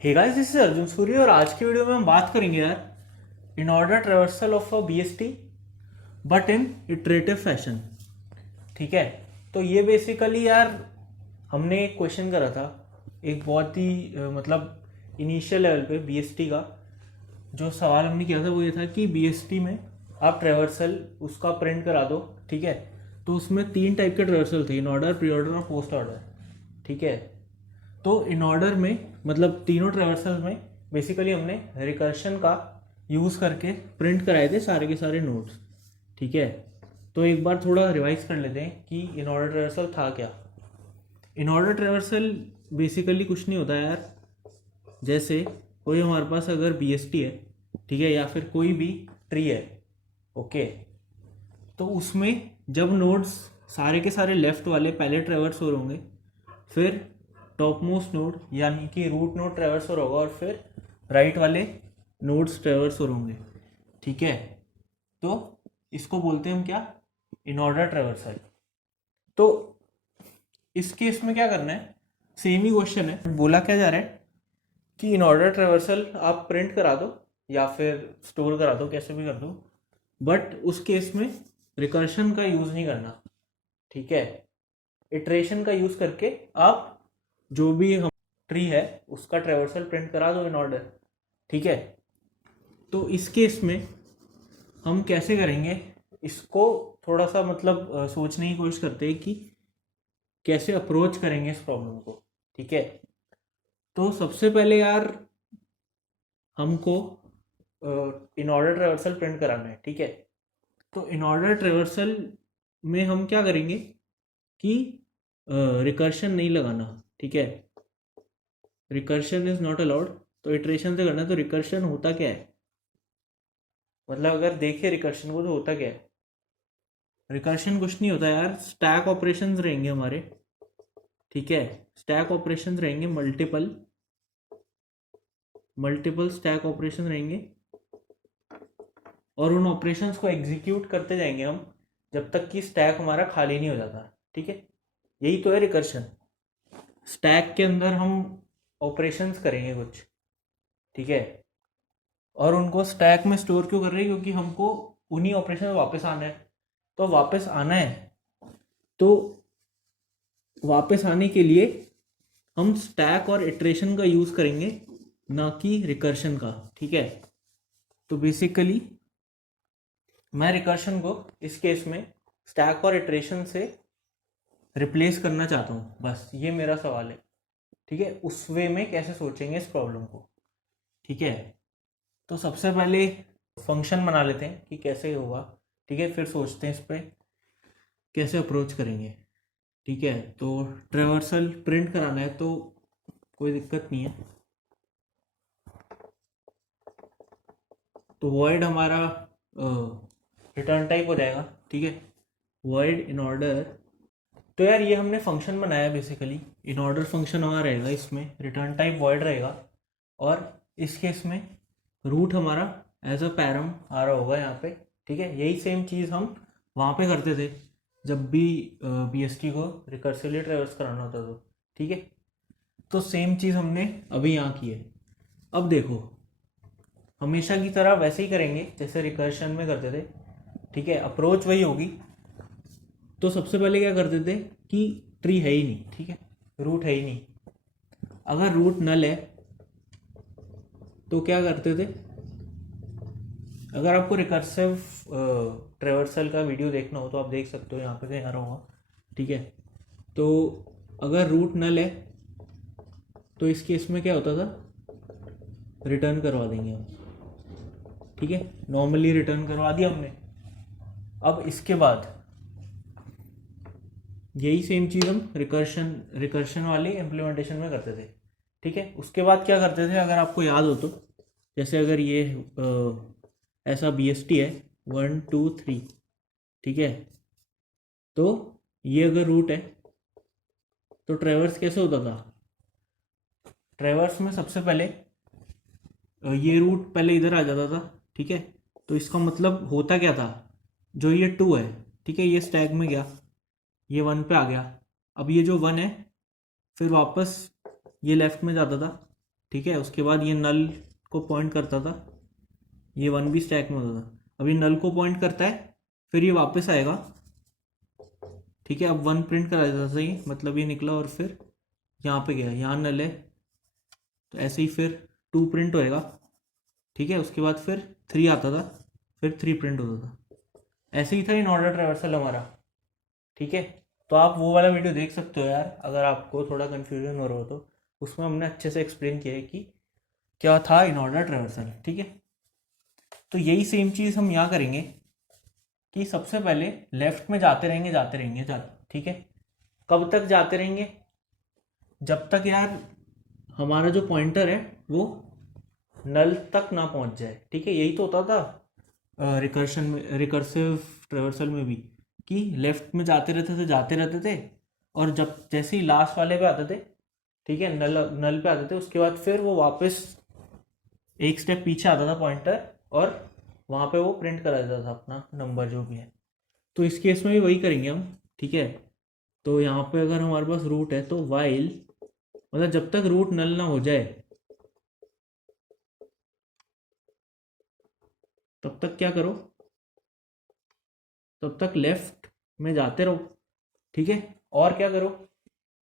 Hey guys, this is Arjun Surya और आज की वीडियो में हम बात करेंगे यार in order traversal of a BST but in iterative fashion. ठीक है, तो ये बेसिकली यार हमने एक क्वेश्चन करा था, एक बहुत ही मतलब इनिशियल लेवल पे बीएसटी का जो सवाल हमने किया था वो ये था कि बीएसटी में आप ट्रेवर्सल उसका प्रिंट करा दो। ठीक है, तो उसमें 3 टाइप के ट्रेवर्सल थे, इन ऑर्डर, प्री ऑर्डर और पोस्ट ऑर्डर। ठीक है, तो इन ऑर्डर में मतलब तीनों ट्रेवर्सल में बेसिकली हमने रिकर्शन का यूज़ करके प्रिंट कराए थे सारे के सारे नोट्स। ठीक है, तो एक बार थोड़ा रिवाइज कर लेते हैं कि इन ऑर्डर ट्रेवर्सल था क्या। इन ऑर्डर ट्रेवर्सल बेसिकली कुछ नहीं होता यार, जैसे कोई हमारे पास अगर बीएसटी है, ठीक है, या फिर कोई भी ट्री है, ओके, तो उसमें जब नोड्स सारे के सारे लेफ्ट वाले पहले ट्रेवर्स हो होंगे, फिर टॉप मोस्ट नोड यानी कि रूट नोड ट्रेवर्स होगा और फिर राइट वाले नोड्स ट्रेवर्स होंगे। ठीक है, तो इसको बोलते हैं हम क्या, इन ऑर्डर ट्रेवर्सल। तो इस केस में क्या करना है, सेम ही क्वेश्चन है, बोला क्या जा रहा है कि इन ऑर्डर ट्रेवर्सल आप प्रिंट करा दो या फिर स्टोर करा दो, कैसे भी कर दो, बट उस केस में रिकर्शन का यूज़ नहीं करना। ठीक है, इटरेशन का यूज़ करके आप जो भी हम ट्री है उसका ट्रेवर्सल प्रिंट करा दो इन ऑर्डर। ठीक है, तो इस केस में हम कैसे करेंगे इसको, थोड़ा सा मतलब सोचने की कोशिश करते हैं कि कैसे अप्रोच करेंगे इस प्रॉब्लम को। ठीक है, तो सबसे पहले यार हमको इन ऑर्डर ट्रेवर्सल प्रिंट कराना है। ठीक है, तो इन ऑर्डर ट्रेवर्सल में हम क्या करेंगे कि रिकर्शन नहीं लगाना। ठीक है, रिकर्शन इज नॉट अलाउड, तो इटरेशन से करना है। तो रिकर्शन होता क्या है, मतलब अगर देखें रिकर्शन को तो होता क्या है, रिकर्शन कुछ नहीं होता यार, स्टैक ऑपरेशंस रहेंगे हमारे। ठीक है, स्टैक ऑपरेशंस रहेंगे, मल्टीपल मल्टीपल स्टैक ऑपरेशन रहेंगे और उन ऑपरेशंस को एग्जीक्यूट करते जाएंगे हम जब तक कि स्टैक हमारा खाली नहीं हो जाता। ठीक है, यही तो है रिकर्शन, स्टैक के अंदर हम ऑपरेशंस करेंगे कुछ। ठीक है, और उनको स्टैक में स्टोर क्यों कर रहे हैं, क्योंकि हमको उन्हीं ऑपरेशन में वापस आना है। तो वापस आना है, तो वापस आने के लिए हम स्टैक और इटरेशन का यूज़ करेंगे, ना कि रिकर्शन का। ठीक है, तो बेसिकली मैं रिकर्शन को इस केस में स्टैक और इटरेशन से रिप्लेस करना चाहता हूँ, बस ये मेरा सवाल है। ठीक है, उस वे में कैसे सोचेंगे इस प्रॉब्लम को। ठीक है, तो सबसे पहले फंक्शन बना लेते हैं कि कैसे होगा। ठीक है, फिर सोचते हैं इस पर कैसे अप्रोच करेंगे। ठीक है, तो ट्रेवर्सल प्रिंट कराना है तो कोई दिक्कत नहीं है, तो वॉइड हमारा रिटर्न टाइप हो जाएगा। ठीक है, वॉइड इन ऑर्डर, तो यार ये हमने फंक्शन बनाया बेसिकली, इन ऑर्डर फंक्शन हमारा रहेगा, इसमें रिटर्न टाइप वॉइड रहेगा और इस केस में रूट हमारा एज अ पैरम आ रहा होगा यहाँ पे। ठीक है, यही सेम चीज़ हम वहाँ पे करते थे जब भी बीएसटी को रिकर्सिवली ट्रेवर्स कराना होता था। ठीक है, तो सेम चीज़ हमने अभी यहाँ की है। अब देखो, हमेशा की तरह वैसे ही करेंगे जैसे रिकर्शन में करते थे। ठीक है, अप्रोच वही होगी। तो सबसे पहले क्या करते थे कि ट्री है ही नहीं, ठीक है, रूट है ही नहीं। अगर रूट नल है तो क्या करते थे, अगर आपको रिकर्सिव ट्रेवर्सल का वीडियो देखना हो तो आप देख सकते हो, यहाँ पे कहीं आ रहा होगा। ठीक है, तो अगर रूट नल है तो इस केस में क्या होता था, रिटर्न करवा देंगे हम। ठीक है, नॉर्मली रिटर्न करवा दिया हमने। अब इसके बाद यही सेम चीज़ हम रिकर्शन वाली इम्प्लीमेंटेशन में करते थे। ठीक है, उसके बाद क्या करते थे, अगर आपको याद हो तो, जैसे अगर ये ऐसा बीएसटी है 1 2 3, ठीक है, तो ये अगर रूट है तो ट्रेवर्स कैसे होता था, ट्रेवर्स में सबसे पहले ये रूट पहले इधर आ जाता था। ठीक है, तो इसका मतलब होता क्या था, जो ये 2 है, ठीक है, ये स्टैक में गया, ये 1 पे आ गया। अब ये जो 1 है फिर वापस ये लेफ्ट में जाता था, ठीक है। उसके बाद ये नल को पॉइंट करता था, ये 1 भी स्टैक में होता था। अभी नल को पॉइंट करता है, फिर ये वापस आएगा, ठीक है। अब 1 प्रिंट करा देता था, ये मतलब ये निकला और फिर यहाँ पे गया, यहाँ नल है तो ऐसे ही फिर 2 प्रिंट होएगा, ठीक है। उसके बाद फिर 3 आता था, फिर 3 प्रिंट होता था। ऐसे ही था इन ऑर्डर ट्रैवर्सल हमारा, ठीक है। तो आप वो वाला वीडियो देख सकते हो यार, अगर आपको थोड़ा कन्फ्यूजन हो रहा हो तो उसमें हमने अच्छे से एक्सप्लेन किया है कि क्या था इन ऑर्डर ट्रैवर्सल, ठीक है। तो यही सेम चीज़ हम यहाँ करेंगे कि सबसे पहले लेफ्ट में जाते रहेंगे जाते रहेंगे ठीक है। कब तक जाते रहेंगे? जब तक यार हमारा जो पॉइंटर है वो नल तक ना पहुंच जाए, ठीक है। यही तो होता था रिकर्शन में, रिकर्सिव ट्रेवर्सल में भी, कि लेफ्ट में जाते रहते थे और जब जैसे ही लास्ट वाले पे आते थे, ठीक है, नल नल पे आते थे, उसके बाद फिर वो वापस एक स्टेप पीछे आता था पॉइंटर और वहाँ पे वो प्रिंट करा देता था अपना नंबर जो भी है। तो इस केस में भी वही करेंगे हम, ठीक है। तो यहाँ पे अगर हमारे पास रूट है तो वाइल, मतलब जब तक रूट नल ना हो जाए तब तक क्या करो, तब तक लेफ्ट में जाते रहो, ठीक है। और क्या करो,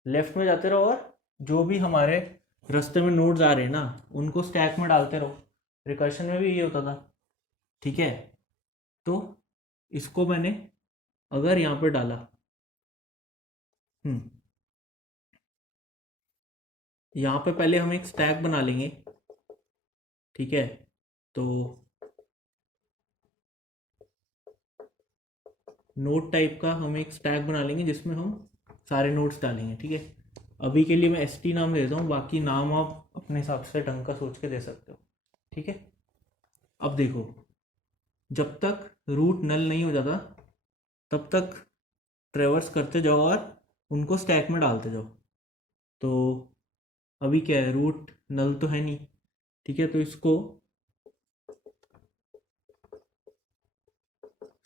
लेफ्ट में जाते रहो और जो भी हमारे रास्ते में नोड्स आ रहे हैं ना उनको स्टैक में डालते रहो। रिकर्शन में भी ये होता था, ठीक है। तो इसको मैंने अगर यहाँ पे डाला, यहाँ पे पहले हम एक स्टैक बना लेंगे, ठीक है। तो नोट टाइप का हम एक स्टैक बना लेंगे जिसमें हम सारे नोट्स डालेंगे, ठीक है। अभी के लिए मैं ST नाम दे देता हूँ, बाकी नाम आप अपने हिसाब से ढंग का सोच के दे सकते हो, ठीक है। अब देखो, जब तक रूट नल नहीं हो जाता तब तक ट्रेवर्स करते जाओ और उनको स्टैक में डालते जाओ। तो अभी क्या है, रूट नल तो है नहीं, ठीक है। तो इसको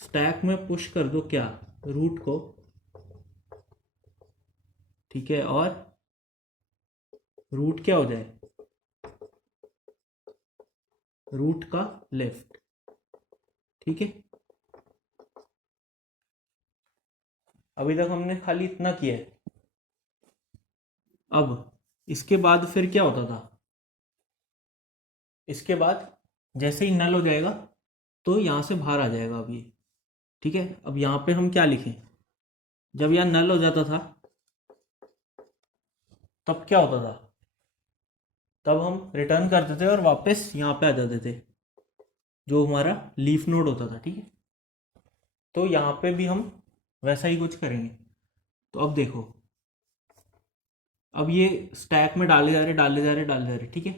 स्टैक में पुश कर दो, क्या, रूट को, ठीक है। और रूट क्या हो जाए, रूट का लेफ्ट, ठीक है। अभी तक हमने खाली इतना किया है। अब इसके बाद फिर क्या होता था, इसके बाद जैसे ही नल हो जाएगा तो यहां से बाहर आ जाएगा अब ये, ठीक है। अब यहाँ पे हम क्या लिखें, जब यह नल हो जाता था तब क्या होता था, तब हम रिटर्न करते थे और वापस यहाँ पे आ जाते थे जो हमारा लीफ नोड होता था, ठीक है। तो यहाँ पे भी हम वैसा ही कुछ करेंगे। तो अब देखो, अब ये स्टैक में डाले जा रहे डाले जा रहे डाले जा रहे, ठीक है।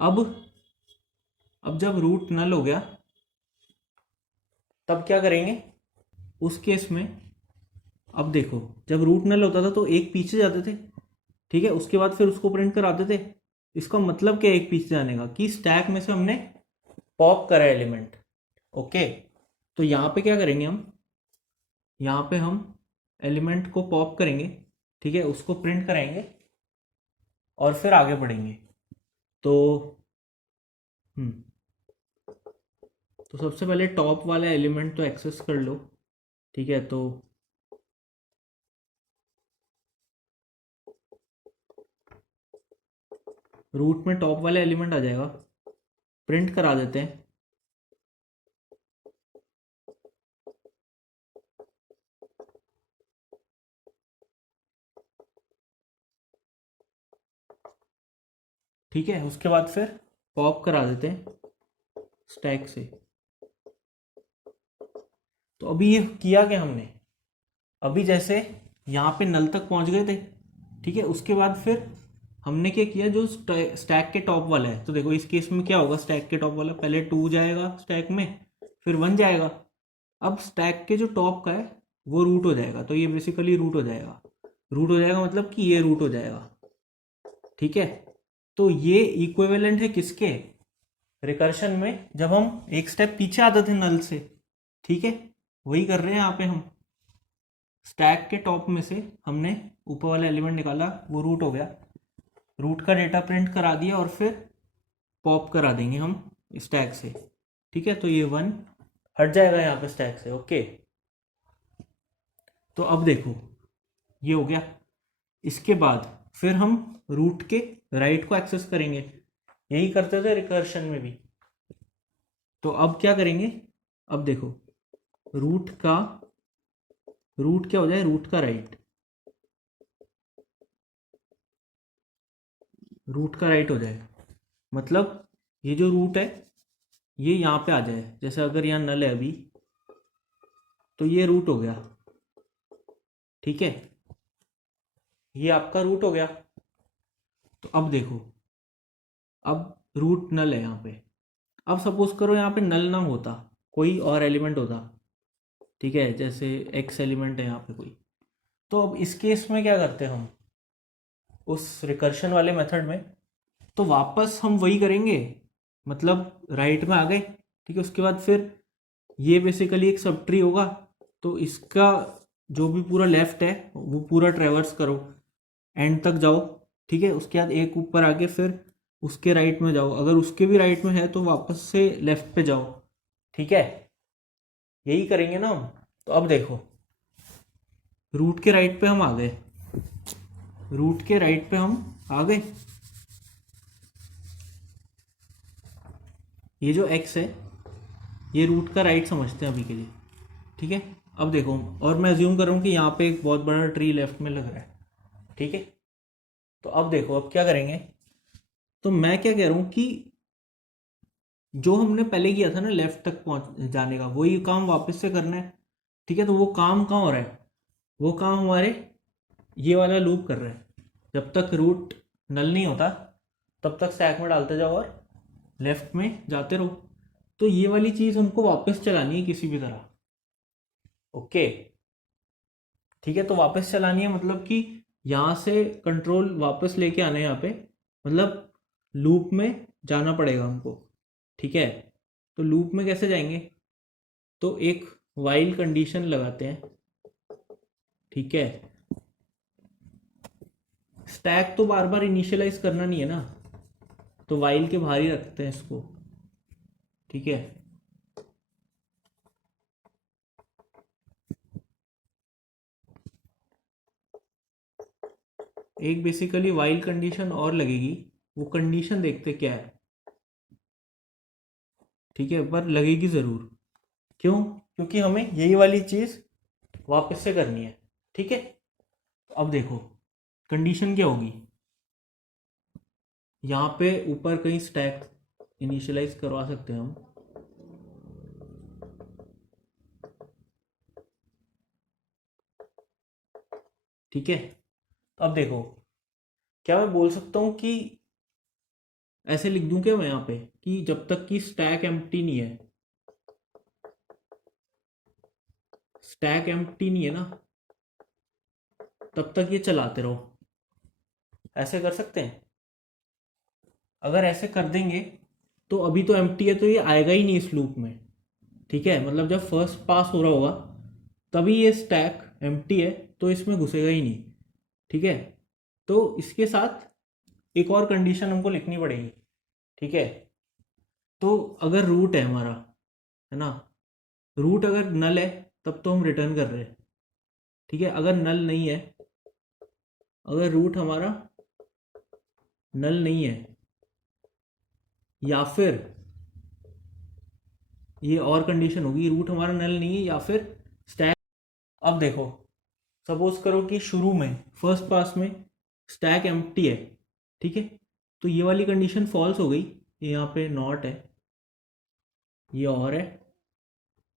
अब जब रूट नल हो गया तब क्या करेंगे उस केस में। अब देखो, जब रूट नल होता था तो एक पीछे जाते थे, ठीक है। उसके बाद फिर उसको प्रिंट कराते थे। इसका मतलब क्या है एक पीछे जाने का, कि स्टैक में से हमने पॉप करा एलिमेंट, ओके। तो यहाँ पे क्या करेंगे हम, यहाँ पे हम एलिमेंट को पॉप करेंगे, ठीक है, उसको प्रिंट कराएंगे और फिर आगे बढ़ेंगे। तो हम्म तो सबसे पहले टॉप वाला एलिमेंट तो एक्सेस कर लो, ठीक है। तो रूट में टॉप वाला एलिमेंट आ जाएगा, प्रिंट करा देते हैं, ठीक है। उसके बाद फिर पॉप करा देते हैं स्टैक से। तो अभी ये किया क्या हमने, अभी जैसे यहाँ पे नल तक पहुंच गए थे, ठीक है। उसके बाद फिर हमने क्या किया, जो स्टैक के टॉप वाला है, तो देखो इस केस में क्या होगा, स्टैक के टॉप वाला पहले 2 जाएगा स्टैक में, फिर 1 जाएगा। अब स्टैक के जो टॉप का है वो रूट हो जाएगा, तो ये बेसिकली रूट हो जाएगा। रूट हो जाएगा मतलब कि ये रूट हो जाएगा, ठीक है। तो ये इक्विवेलेंट है किसके, रिकर्शन में जब हम एक स्टेप पीछे आते थे नल से, ठीक है। वही कर रहे हैं यहाँ पे हम, स्टैक के टॉप में से हमने ऊपर वाला एलिमेंट निकाला, वो रूट हो गया। रूट का डेटा प्रिंट करा दिया और फिर पॉप करा देंगे हम स्टैक से, ठीक है। तो ये 1 हट जाएगा यहाँ पे स्टैक से, ओके। तो अब देखो ये हो गया। इसके बाद फिर हम रूट के राइट को एक्सेस करेंगे, यही करते थे रिकर्शन में भी। तो अब क्या करेंगे, अब देखो रूट क्या हो जाए, रूट का राइट, रूट का राइट हो जाए, मतलब ये जो रूट है ये यहाँ पे आ जाए। जैसे अगर यहाँ नल है अभी, तो ये रूट हो गया, ठीक है, ये आपका रूट हो गया। तो अब देखो, अब रूट नल है यहाँ पे। अब सपोज करो यहाँ पे नल ना होता, कोई और एलिमेंट होता, ठीक है, जैसे एक्स एलिमेंट है यहाँ पे कोई। तो अब इस केस में क्या करते हैं हम, उस रिकर्शन वाले मेथड में तो वापस हम वही करेंगे, मतलब राइट में आ गए, ठीक है। उसके बाद फिर ये बेसिकली एक सब ट्री होगा, तो इसका जो भी पूरा लेफ्ट है वो पूरा ट्रेवर्स करो, एंड तक जाओ, ठीक है। उसके बाद एक ऊपर आके फिर उसके राइट में जाओ, अगर उसके भी राइट में है तो वापस से लेफ्ट पे जाओ, ठीक है। यही करेंगे ना हम। तो अब देखो रूट के राइट पे हम आ गए, रूट के राइट पे हम आ गए। ये जो x है ये रूट का राइट समझते हैं अभी के लिए, ठीक है। अब देखो, और मैं अज्यूम कर रहा हूँ कि यहाँ पे एक बहुत बड़ा ट्री लेफ्ट में लग रहा है, ठीक है। तो अब देखो अब क्या करेंगे, तो मैं क्या कह रहा हूँ कि जो हमने पहले किया था ना लेफ्ट तक पहुँच जाने का, वही काम वापस से करना है, ठीक है। तो वो काम कहाँ हो रहा है, वो काम हमारे ये वाला लूप कर रहा है। जब तक रूट नल नहीं होता तब तक स्टैक में डालते जाओ और लेफ्ट में जाते रहो। तो ये वाली चीज़ हमको वापस चलानी है किसी भी तरह, ओके, ठीक है। तो वापस चलानी है मतलब कि यहाँ से कंट्रोल वापस लेके आना है यहाँ पे, मतलब लूप में जाना पड़ेगा हमको, ठीक है। तो लूप में कैसे जाएंगे, तो एक वाइल कंडीशन लगाते हैं, ठीक है। स्टैक तो बार बार इनिशियलाइज करना नहीं है ना, तो वाइल के बाहर ही रखते हैं इसको, ठीक है। एक बेसिकली वाइल कंडीशन और लगेगी, वो कंडीशन देखते क्या है, ठीक है, पर लगेगी ज़रूर। क्यों, क्योंकि हमें यही वाली चीज़ वापस से करनी है, ठीक है। अब देखो कंडीशन क्या होगी, यहाँ पे ऊपर कहीं स्टैक इनिशियलाइज करवा सकते हैं हम, ठीक है। अब देखो क्या मैं बोल सकता हूँ कि ऐसे लिख दूं क्या मैं यहाँ पे कि जब तक कि स्टैक एम्प्टी नहीं है, स्टैक एम्प्टी नहीं है ना, तब तक ये चलाते रहो, ऐसे कर सकते हैं। अगर ऐसे कर देंगे तो अभी तो एम्प्टी है तो ये आएगा ही नहीं इस लूप में, ठीक है। मतलब जब फर्स्ट पास हो रहा होगा तभी ये स्टैक एम्प्टी है तो इसमें घुसेगा ही नहीं, ठीक है। तो इसके साथ एक और कंडीशन हमको लिखनी पड़ेगी, ठीक है। तो अगर रूट है हमारा, है ना, रूट अगर नल है तब तो हम रिटर्न कर रहे हैं, ठीक है। अगर नल नहीं है, अगर रूट हमारा नल नहीं है, या फिर ये और कंडीशन होगी, रूट हमारा नल नहीं है या फिर स्टैक। अब देखो सपोज करो कि शुरू में फर्स्ट पास में स्टैक एम्प्टी है, ठीक है। तो ये वाली कंडीशन फॉल्स हो गई, ये यहाँ पे नॉट है, ये और है,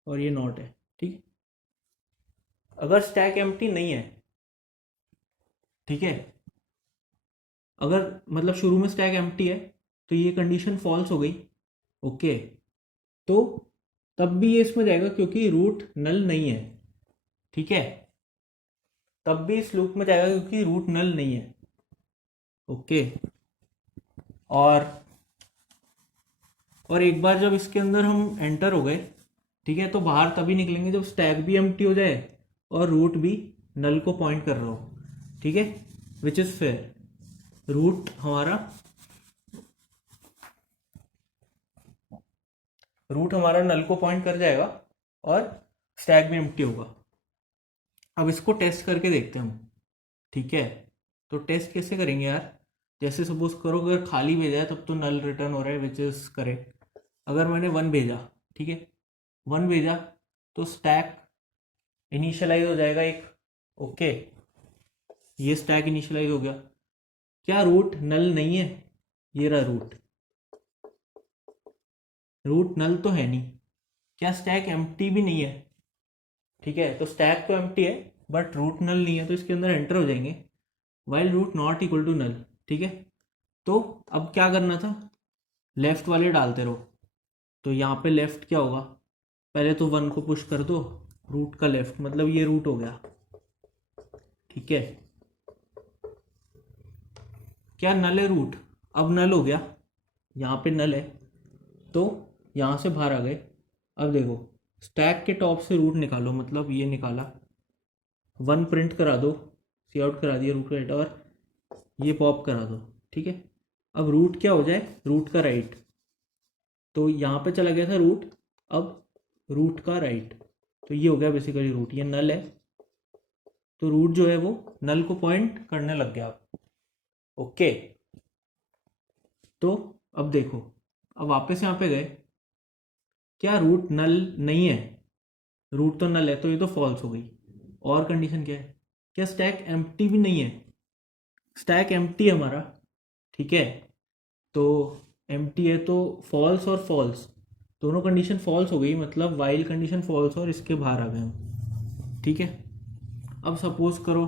और ये नॉट है, ठीक है। अगर स्टैक एम्प्टी नहीं है, ठीक है, अगर मतलब शुरू में स्टैक एम्प्टी है तो ये कंडीशन फॉल्स हो गई, ओके। तो तब भी ये इसमें जाएगा क्योंकि रूट नल नहीं है, ठीक है। तब भी इस लूप में जाएगा क्योंकि रूट नल नहीं है, ओके। और एक बार जब इसके अंदर हम एंटर हो गए, ठीक है, तो बाहर तभी निकलेंगे जब स्टैक भी एम्प्टी हो जाए और रूट भी नल को पॉइंट कर रहा हो, ठीक है, विच इज़ फेयर। रूट हमारा नल को पॉइंट कर जाएगा और स्टैक भी एम्प्टी होगा। अब इसको टेस्ट करके देखते हैं हम, ठीक है। तो टेस्ट कैसे करेंगे यार, जैसे सपोज करो अगर खाली भेजा है तब तो नल रिटर्न हो रहा है, विच इज करेक्ट। अगर मैंने 1 भेजा, ठीक है, 1 भेजा तो स्टैक इनिशियलाइज हो जाएगा एक, ओके, ये स्टैक इनिशियलाइज हो गया। क्या रूट नल नहीं है? ये रहा रूट, रूट नल तो है नहीं। क्या स्टैक एम्प्टी भी नहीं है? ठीक है, तो स्टैक तो एम्प्टी है बट रूट नल नहीं है, तो इसके अंदर एंटर हो जाएंगे while root not equal to null, ठीक है। तो अब क्या करना था, लेफ्ट वाले डालते रहो। तो यहाँ पे लेफ्ट क्या होगा, पहले तो 1 को पुश कर दो, रूट का लेफ्ट मतलब ये रूट हो गया, ठीक है। क्या नल है रूट? अब नल हो गया, यहाँ पे नल है तो यहाँ से बाहर आ गए। अब देखो स्टैक के टॉप से रूट निकालो, मतलब ये निकाला, 1 प्रिंट करा दो, सी आउट करा दिया रूट का राइट, और ये पॉप करा दो, ठीक है। अब रूट क्या हो जाए, रूट का राइट, तो यहाँ पे चला गया था रूट, अब रूट का राइट, तो ये हो गया बेसिकली रूट, ये नल है तो रूट जो है वो नल को पॉइंट करने लग गया, ओके। तो अब देखो, अब वापस यहाँ पे गए, क्या रूट नल नहीं है? रूट तो नल है तो ये तो फॉल्स हो गई। और कंडीशन क्या है, क्या स्टैक एम्प्टी भी नहीं है? स्टैक एम्प्टी है हमारा, ठीक है, तो एम्प्टी है तो फॉल्स और फॉल्स दोनों कंडीशन फॉल्स हो गई, मतलब वाइल कंडीशन फॉल्स और इसके बाहर आ गए हम, ठीक है। अब सपोज करो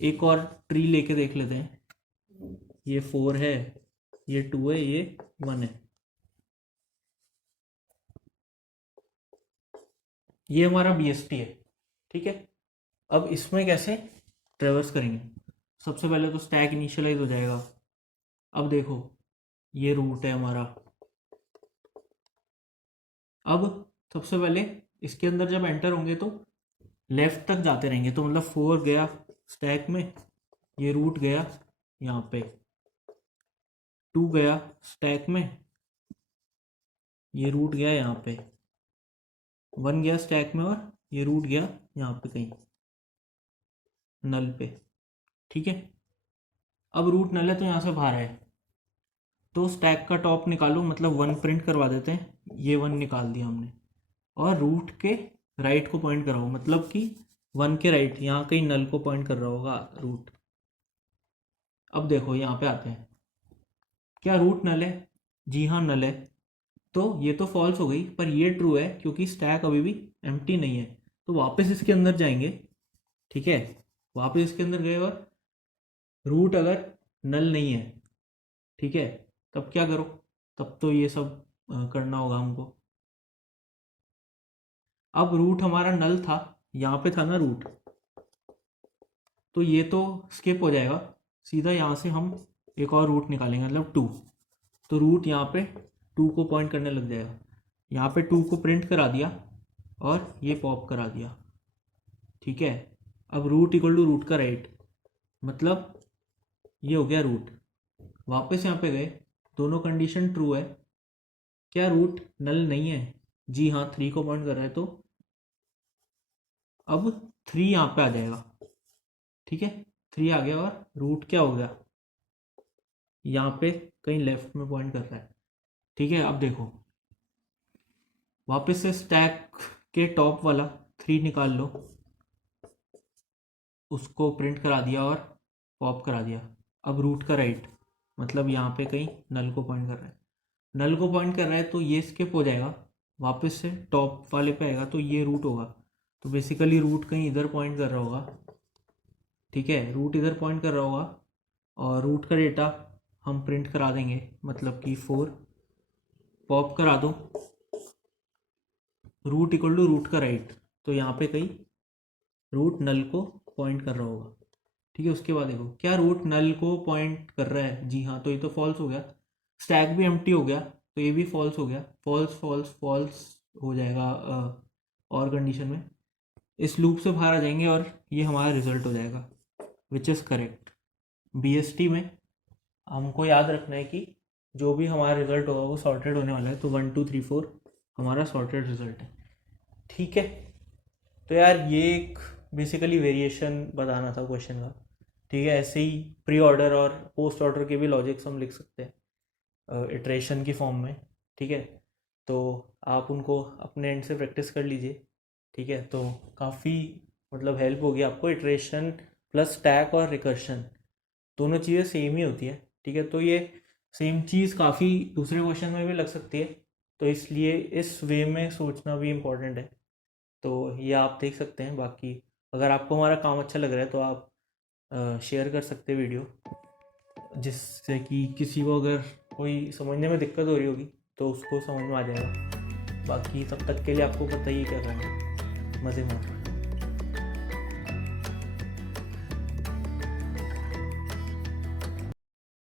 एक और ट्री लेके देख लेते हैं, ये 4 है, ये 2 है, ये 1 है, ये हमारा बीएसटी है, ठीक है। अब इसमें कैसे ट्रेवर्स करेंगे, सबसे पहले तो स्टैक इनिशियलाइज हो जाएगा। अब देखो ये रूट है हमारा, अब सबसे पहले इसके अंदर जब एंटर होंगे तो लेफ्ट तक जाते रहेंगे, तो मतलब 4 गया स्टैक में, ये रूट गया यहाँ पे, 2 गया स्टैक में, ये रूट गया यहाँ पे, 1 गया स्टैक में और ये रूट गया यहाँ पे कहीं नल पे, ठीक है। अब रूट नल है तो यहाँ से बाहर है, तो स्टैक का टॉप निकालो, मतलब 1 प्रिंट करवा देते हैं, ये 1 निकाल दिया हमने, और रूट के राइट को पॉइंट कराओ, मतलब कि 1 के राइट यहाँ कहीं नल को पॉइंट कर रहा होगा रूट। अब देखो यहाँ पे आते हैं, क्या रूट नल है? जी हाँ नल है, तो ये तो फॉल्स हो गई, पर ये ट्रू है क्योंकि स्टैक अभी भी एम्प्टी नहीं है। तो वापस इसके अंदर जाएंगे, ठीक है, वापस इसके अंदर गए और रूट अगर नल नहीं है, ठीक है, तब क्या करो, तब तो ये सब करना होगा हमको। अब रूट हमारा नल था, यहाँ पे था ना रूट, तो ये तो स्किप हो जाएगा, सीधा यहाँ से हम एक और रूट निकालेंगे, मतलब 2, तो रूट यहाँ पे 2 को पॉइंट करने लग जाएगा, यहाँ पे 2 को प्रिंट करा दिया और ये पॉप करा दिया, ठीक है। अब रूट इक्वल टू रूट का राइट, मतलब ये हो गया रूट। वापस यहाँ पे गए, दोनों कंडीशन ट्रू है, क्या रूट नल नहीं है? जी हाँ, 3 को पॉइंट कर रहा है, तो अब 3 यहाँ पे आ जाएगा, ठीक है, 3 आ गया और रूट क्या हो गया, यहाँ पे कहीं लेफ्ट में पॉइंट कर रहा है, ठीक है। अब देखो वापस से स्टैक के टॉप वाला 3 निकाल लो, उसको प्रिंट करा दिया और पॉप करा दिया। अब रूट का राइट, मतलब यहाँ पे कहीं नल को पॉइंट कर रहा है, नल को पॉइंट कर रहा है तो ये स्किप हो जाएगा, वापस से टॉप वाले पे आएगा, तो ये रूट होगा, तो बेसिकली रूट कहीं इधर पॉइंट कर रहा होगा, ठीक है, रूट इधर पॉइंट कर रहा होगा, और रूट का डेटा हम प्रिंट करा देंगे, मतलब कि 4 पॉप करा दो, रूट इक्वल टू रूट का राइट, तो यहाँ पे कहीं रूट नल को पॉइंट कर रहा होगा, ठीक है। उसके बाद देखो क्या रूट नल को पॉइंट कर रहा है? जी हाँ, तो ये तो फॉल्स हो गया, स्टैक भी एम्प्टी हो गया तो ये भी फॉल्स हो गया, फॉल्स फॉल्स फॉल्स हो जाएगा और कंडीशन में इस लूप से बाहर आ जाएंगे और ये हमारा रिजल्ट हो जाएगा, विच इज़ करेक्ट, BST में हमको याद रखना है कि जो भी हमारा रिजल्ट होगा वो सॉर्टेड होने वाला है, तो 1 2 3 4 हमारा सॉर्टेड रिजल्ट है। ठीक है, तो यार ये एक बेसिकली वेरिएशन बताना था क्वेश्चन का। ठीक है, ऐसे ही प्री ऑर्डर और पोस्ट ऑर्डर के भी लॉजिक्स हम लिख सकते हैं इटरेशन की फॉर्म में। ठीक है, तो आप उनको अपने एंड से प्रैक्टिस कर लीजिए। ठीक है, तो काफ़ी मतलब हेल्प होगी आपको। इटरेशन प्लस स्टैक और रिकर्शन दोनों चीज़ें सेम ही होती है। ठीक है, तो ये सेम चीज़ काफ़ी दूसरे क्वेश्चन में भी लग सकती है, तो इसलिए इस वे में सोचना भी इम्पोर्टेंट है। तो ये आप देख सकते हैं। बाकी अगर आपको हमारा काम अच्छा लग रहा है तो आप शेयर कर सकते हैं वीडियो, जिससे कि किसी को अगर कोई समझने में दिक्कत हो रही होगी तो उसको समझ में आ जाएगा। बाकी तब तक के लिए आपको पता ही क्या करना है, मज़े मारो।